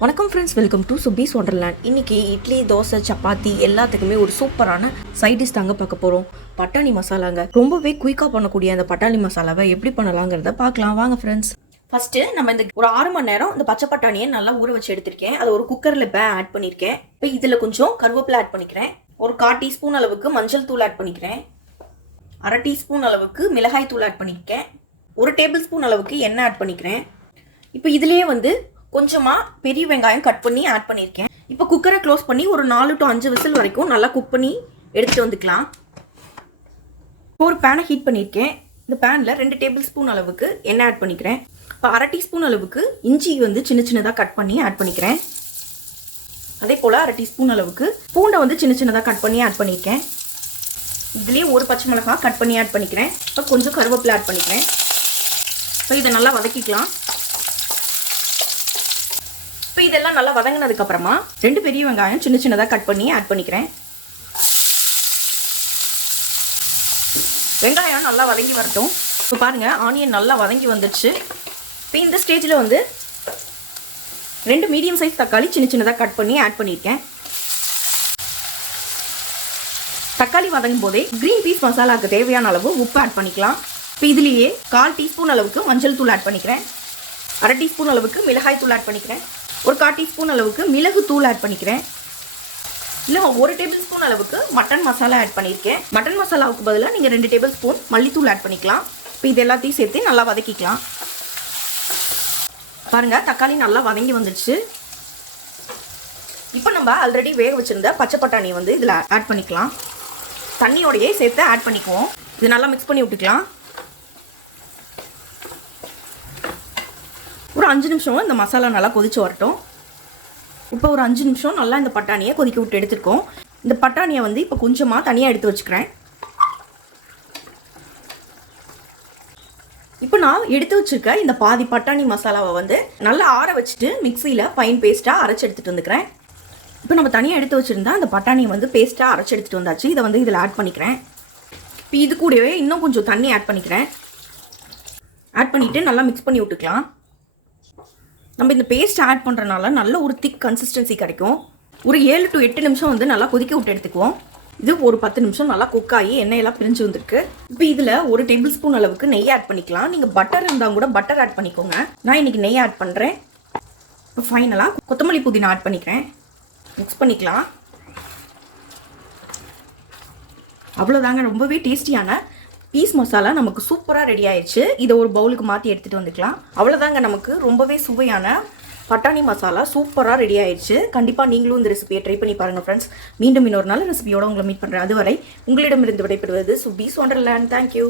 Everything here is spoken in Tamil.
வணக்கம் friends welcome to Subi's wonderland இன்றைக்கி இட்லி தோசை சப்பாத்தி எல்லாத்துக்குமே ஒரு சூப்பரான சைட் டிஷ் தாங்க பார்க்க போகிறோம் பட்டாணி மசாலாங்க. ரொம்பவே குயிக்காக பண்ணக்கூடிய அந்த பட்டாணி மசாலாவை எப்படி பண்ணலாங்கிறத பார்க்கலாம். வாங்க ஃப்ரெண்ட்ஸ் ஃபஸ்ட்டு நம்ம இந்த ஒரு ஆறு மணி நேரம் இந்த பச்சை பட்டாணியை நல்லா ஊற வச்சு எடுத்திருக்கேன். அதை ஒரு குக்கரில் பே ஆட் பண்ணியிருக்கேன் இப்போ இதில் கொஞ்சம் கருவேப்பிலை ஆட் பண்ணிக்கிறேன். ஒரு கால் டீஸ்பூன் அளவுக்கு மஞ்சள் தூள் ஆட் பண்ணிக்கிறேன். அரை டீஸ்பூன் அளவுக்கு மிளகாய் தூள் ஆட் பண்ணியிருக்கேன் ஒரு டேபிள் ஸ்பூன் அளவுக்கு எண்ணெய் ஆட் பண்ணிக்கிறேன். இப்போ இதுலேயே வந்து கொஞ்சமாக பெரிய வெங்காயம் கட் பண்ணி ஆட் பண்ணியிருக்கேன் இப்போ குக்கரை க்ளோஸ் பண்ணி ஒரு நாலு டு அஞ்சு விசில் வரைக்கும் நல்லா குக் பண்ணி எடுத்துகிட்டு வந்துக்கலாம். ஒரு பேனை ஹீட் பண்ணியிருக்கேன் இந்த பேனில் ரெண்டு டேபிள் ஸ்பூன் அளவுக்கு எண்ணெய் ஆட் பண்ணிக்கிறேன். இப்போ அரை டீஸ்பூன் அளவுக்கு இஞ்சி வந்து சின்ன சின்னதாக கட் பண்ணி ஆட் பண்ணிக்கிறேன். அதே போல் அரை டீஸ்பூன் அளவுக்கு பூண்டை வந்து சின்ன சின்னதாக கட் பண்ணி ஆட் பண்ணியிருக்கேன் இதுலேயே ஒரு பச்சை மிளகாய் கட் பண்ணி ஆட் பண்ணிக்கிறேன். இப்போ கொஞ்சம் கருவேப்பிலை ஆட் பண்ணிக்கிறேன். இப்போ இதை நல்லா வதக்கிக்கலாம். இப்போ இதெல்லாம் நல்லா வதங்கினதுக்கு அப்புறமா ரெண்டு பெரிய வெங்காயம் சின்ன சின்னதாக கட் பண்ணி ஆட் பண்ணிக்கிறேன். வெங்காயம் நல்லா வதங்கி வரட்டும். இப்போ பாருங்கள் ஆனியன் நல்லா வதங்கி வந்துடுச்சு இப்போ இந்த ஸ்டேஜில் வந்து ரெண்டு மீடியம் சைஸ் தக்காளி சின்ன சின்னதாக கட் பண்ணி ஆட் பண்ணியிருக்கேன். தக்காளி வதங்கும் போதே க்ரீன் பீஸ் மசாலாவுக்கு தேவையான அளவு உப்பு ஆட் பண்ணிக்கலாம். இப்போ இதுலேயே கால் டீஸ்பூன் அளவுக்கு மஞ்சள் தூள் ஆட் பண்ணிக்கிறேன். அரை டீஸ்பூன் அளவுக்கு மிளகாய் தூள் ஆட் பண்ணிக்கிறேன். ஒரு கால் டீஸ்பூன் அளவுக்கு மிளகு தூள் ஆட் பண்ணிக்கிறேன். இல்லை ஒரு டேபிள் ஸ்பூன் அளவுக்கு மட்டன் மசாலா ஆட் பண்ணியிருக்கேன். மட்டன் மசாலாவுக்கு பதிலாக நீங்கள் ரெண்டு டேபிள் ஸ்பூன் மல்லித்தூள் ஆட் பண்ணிக்கலாம். இப்போ இது எல்லாத்தையும் சேர்த்து நல்லா வதக்கிக்கலாம். பாருங்கள் தக்காளி நல்லா வதங்கி வந்துடுச்சு. இப்போ நம்ம ஆல்ரெடி வேக வச்சுருந்த பச்சை பட்டாணி வந்து இதில் ஆட் பண்ணிக்கலாம். தண்ணியோடையே சேர்த்து ஆட் பண்ணிக்குவோம். இது நல்லா மிக்ஸ் பண்ணி விட்டுக்கலாம். ஒரு அஞ்சு நிமிஷம் இந்த மசாலா நல்லா கொதிச்சு வரட்டும். இப்போ ஒரு அஞ்சு நிமிஷம் நல்லா இந்த பட்டாணியை கொதிக்க விட்டு எடுத்துருக்கோம். இந்த பட்டாணியை வந்து இப்போ கொஞ்சமாக தனியாக எடுத்து வச்சுக்கிறேன். இப்போ நான் எடுத்து வச்சுருக்க இந்த பாதி பட்டாணி மசாலாவை வந்து நல்லா ஆற வச்சுட்டு மிக்சியில் ஃபைன் பேஸ்ட்டாக அரைச்சி எடுத்துகிட்டு வந்துக்கிறேன். இப்போ நம்ம தனியாக எடுத்து வச்சுருந்தா அந்த பட்டாணியை வந்து பேஸ்ட்டாக அரைச்சி எடுத்துகிட்டு வந்தாச்சு. இதை வந்து இதில் ஆட் பண்ணிக்கிறேன். இப்போ இது கூடவே இன்னும் கொஞ்சம் தண்ணி ஆட் பண்ணிக்கிறேன். ஆட் பண்ணிவிட்டு நல்லா மிக்ஸ் பண்ணி விட்டுக்கலாம். நம்ம இந்த பேஸ்ட் ஆட் பண்ணுறனால நல்ல ஒரு திக் கன்சிஸ்டன்சி கிடைக்கும். ஒரு ஏழு டு எட்டு நிமிஷம் வந்து நல்லா கொதிக்க விட்டு எடுத்துக்குவோம். இது ஒரு பத்து நிமிஷம் நல்லா குக் ஆகி எண்ணெயெல்லாம் பிரிஞ்சு வந்திருக்கு. இப்போ இதில் ஒரு டேபிள் ஸ்பூன் அளவுக்கு நெய் ஆட் பண்ணிக்கலாம். நீங்கள் பட்டர் இருந்தால் கூட பட்டர் ஆட் பண்ணிக்கோங்க. நான் இன்னைக்கு நெய் ஆட் பண்ணுறேன் இப்போ ஃபைனலாக கொத்தமல்லி புதினா ஆட் பண்ணிக்கிறேன். மிக்ஸ் பண்ணிக்கலாம். அவ்வளோதாங்க ரொம்பவே டேஸ்டியான பீஸ் மசாலா நமக்கு சூப்பராக ரெடி ஆயிடுச்சு இதை ஒரு பவுலுக்கு மாற்றி எடுத்துகிட்டு வந்துக்கலாம். அவ்வளோதாங்க நமக்கு. ரொம்பவே சுவையான பட்டாணி மசாலா சூப்பராக ரெடி ஆயிடுச்சு கண்டிப்பாக நீங்களும் இந்த ரெசிபியை ட்ரை பண்ணி பாருங்கள் ஃப்ரெண்ட்ஸ் மீண்டும் இன்னொரு நாள் ரெசிபியோட உங்களை மீட் பண்ணுறேன் அதுவரை உங்களிடமிருந்து விடைபெறுவது சுபீஸ் ஒண்டர்லேண்ட் தேங்க்யூ